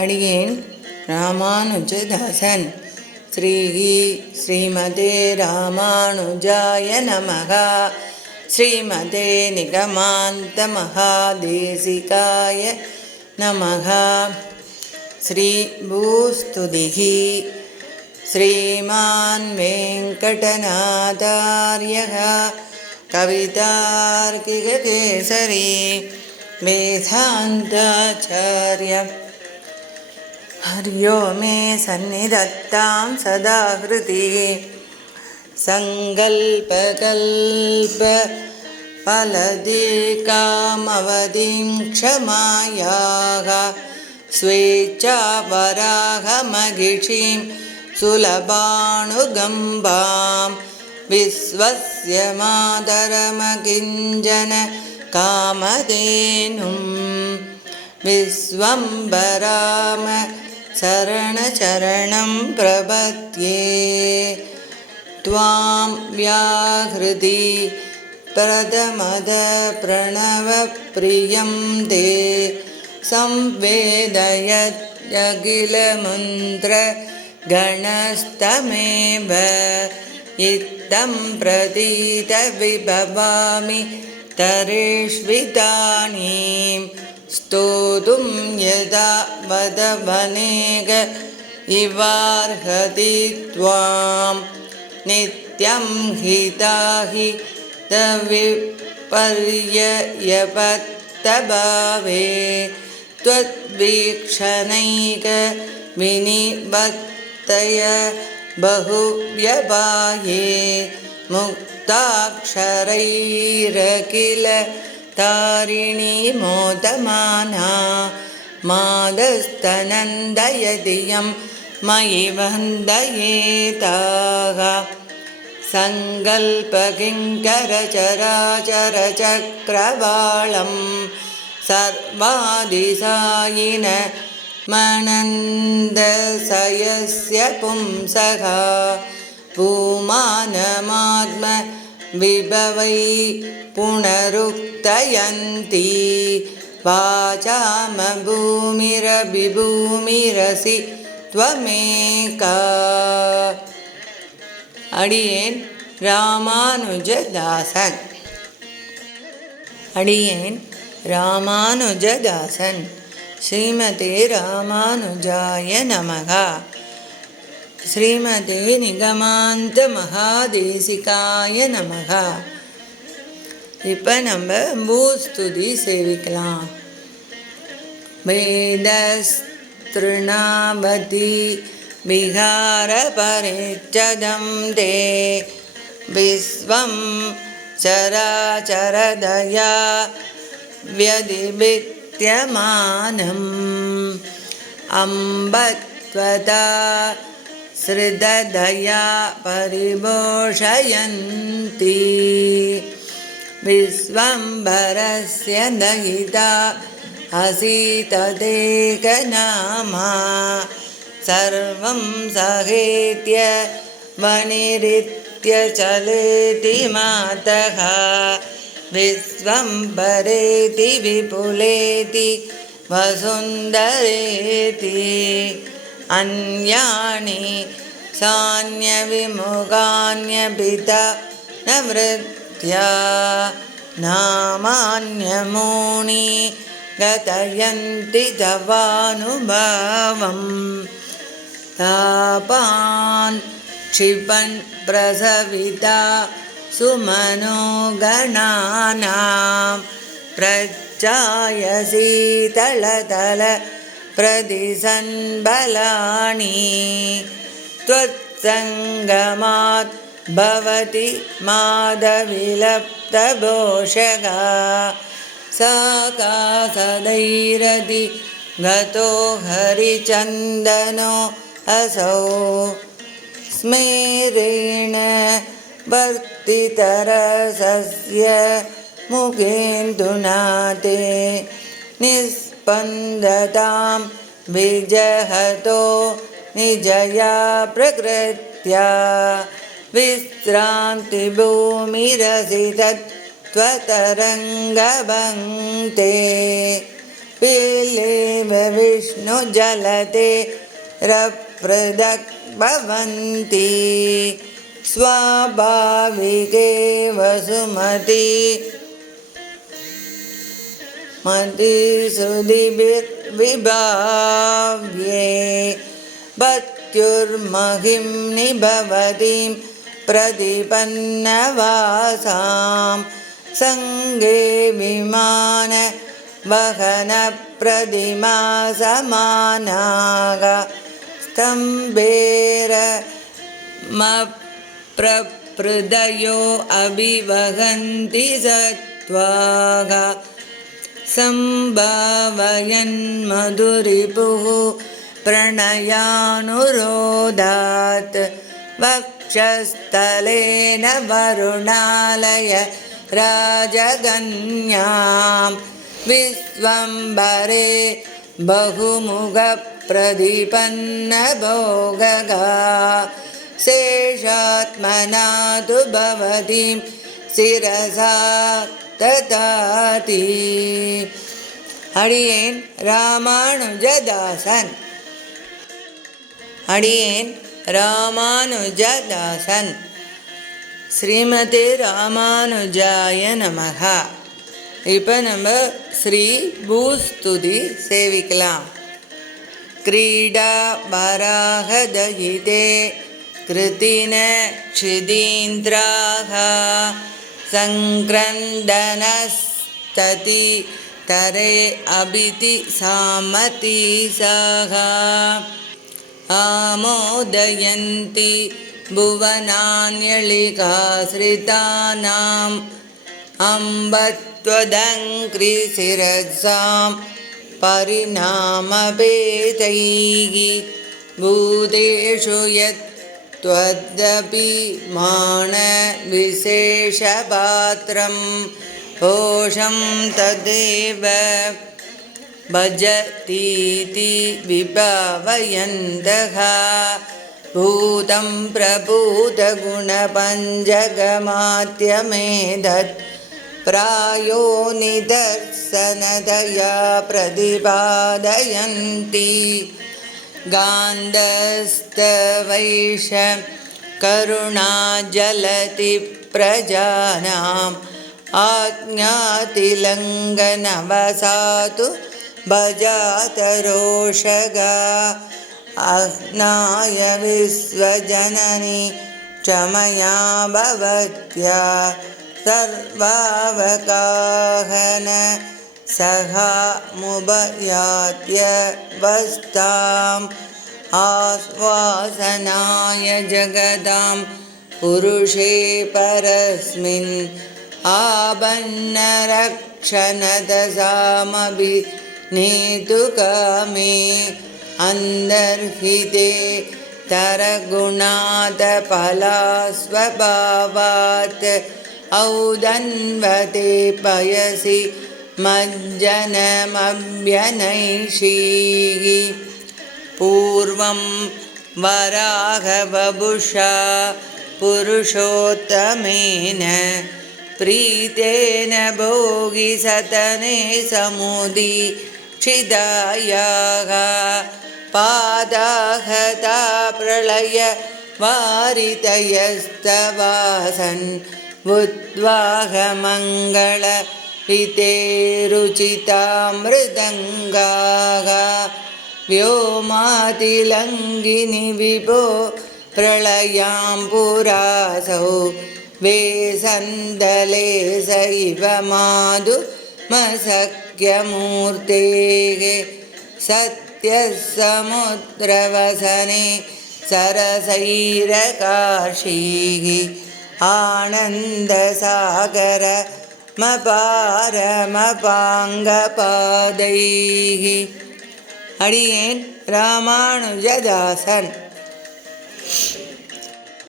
ಅಡಿಗೇನ್ ರಾಮಾನುಜದಾಸನ್ ಶ್ರೀ ಶ್ರೀಮತೆ ರಾಮಾನುಜಾಯ ನಮಃ ಶ್ರೀಮತೆ ನಿಗಮಾಂತ ಮಹಾದೇಶಿಕಾಯ ನಮಃ श्रीभूस्तुतिः श्रीमान् वेङ्कटनाथार्यः कवितार्किककेसरी वेदान्ताचार्य हर्यो मे सन्निधत्तां सदा हृदि सङ्कल्पकल्प फलदिकामवधिं क्षमायाः। स्वेच्छावराहमहिषीं सुलभाणुगम्बां विश्वस्य मातरमकिञ्जन कामधेनुं। विश्वम्बराम शरणचरणं प्रपद्ये। त्वां व्याहृदि प्रदमद प्रणवप्रियं ते। संवेदयत्यखिलमन्त्रगणस्तमेव इत्थं प्रतीतविभवामि तरेष्वितानीं स्तोतुं यदा वदवनेग इवार्हति त्वां। नित्यं हिता हि तविपर्ययपत्तभावे त्वद्वीक्षणैकविनिबत्तय बहुव्यपाये मुक्ताक्षरैरकिल तारिणी मोदमाना मादस्तनन्दयदियं मयि वन्दयेताः। सङ्कल्पकिङ्करचराचरचक्रवाळं सर्वादिसायिन मनन्दसयस्य पुंसः। पुमानमात्म विभवै पुनरुक्तयन्ती वाचामभूमिरभिभूमिरसि त्वमेका அடியேன் ராமானுஜதாசன் அடியேன் ராமானுஜதாசன் ஸ்ரீமதே ராமானுஜாய நமகா ஸ்ரீமதே நிகமாந்த மகாதேசிகாய நமகா இப்போ நம்ம பூஸ்துதி சேவிக்கலாம் வேதஸ்திருணாவதி विहारपरिच्छदं ते विश्वं चराचरदया व्यधिविद्यमानम् अम्बत्वता श्रिदधया परिभूषयन्ति विश्वम्भरस्य दयिता असीतदेकनामा सर्वं सहेत्य वनिरित्य चलेति मातः। विश्वं भरेति विपुलेति वसुन्धरेति अन्यानि सान्यविमुखान्यपिता न वृत्या नामान्यमूनि गतयन्ति तवानुभावम् तापान् क्षिपन् प्रसविता सुमनोगणानां प्रजाय शीतलतल प्रतिसन्बलानि त्वत्सङ्गमात् भवति माधविलप्तभोषगा साकासदैरदि गतो हरिचन्दनो असौ स्मेरेण वर्तितरसस्य मुखेन्दुना ते निस्पन्दतां विजहतो निजया प्रकृत्या विश्रान्तिभूमिरसि तत्त्वतरङ्गभङ्क्ते पिलेव विष्णुजलते रपृदक् भवन्ति स्वाभाविके वसुमती मतिसुधिभिर्विभाव्ये पत्युर्महिं निभवतीं प्रतिपन्नवासां सङ्गे विमानवहनप्रतिमा समानाग स्तम्भेरमप्रपृदयो अभिवहन्ति सत्त्वाः सम्भावयन्मधुरिपुः प्रणयानुरोधात् वक्षस्थलेन वरुणालय राजगन्यां विश्वम्भरे बहुमुखप्रतिपन्नभोगगा शेषात्मना तु भवतीं शिरसा ததாதி அடியேன் ராமானுஜதாசன் அடியேன் ராமானுஜதாசன் ஸ்ரீமதி ராமானுஜாய நமகா இப்போ நம்ம ஸ்ரீ பூஸ்துதி சேவிக்கலாம் क्रीडा वराहदयिते कृतिन क्षिदीन्द्राः सङ्क्रन्दनस्तति तरे अभिति सामती सः। आमोदयन्ति भुवनान्यलिकाश्रितानाम् अम्बत्वदङ्क्रिशिरसां परिणामभेदैः। भूतेषु यत् त्वदपि माणविशेषपात्रं पोषं तदेव भजतीति विभावयन्तः भूतं प्रभूतगुणपञ्चगमात्यमेधत् प्रायो निदर्शनतया प्रतिपादयन्ति गान्धस्तवैष करुणाजलति प्रजानाम् आज्ञातिलङ्घनवसातु भजातरोषगा अह्नाय विश्वजननी क्षमया भवत्या सर्वावकाहन सहामुभयात्यवस्थाम् आश्वासनाय जगदां पुरुषे परस्मिन् आबन्नरक्षणदशामभि नेतुकामे अन्तर्हिते तरगुणातफलास्वभावात् औदन्वते पयसि मज्जनमभ्यनैषीः पूर्वं वराहबभुषा पुरुषोत्तमेन प्रीतेन भोगिसतने समुदी क्षिदायाः प्रलय वारितयस्तवासन् उद्वाहमङ्गल हिते रुचितामृदङ्गाः व्योमातिलङ्गिनि विभो प्रलयां पुरासौ वेसन्दले स इव माधु मसख्यमूर्तेः। सत्यसमुद्रवसने सरसैरकाशीः मपारमपाङ्गपादैः। हरियेन् रामानुजदासन्।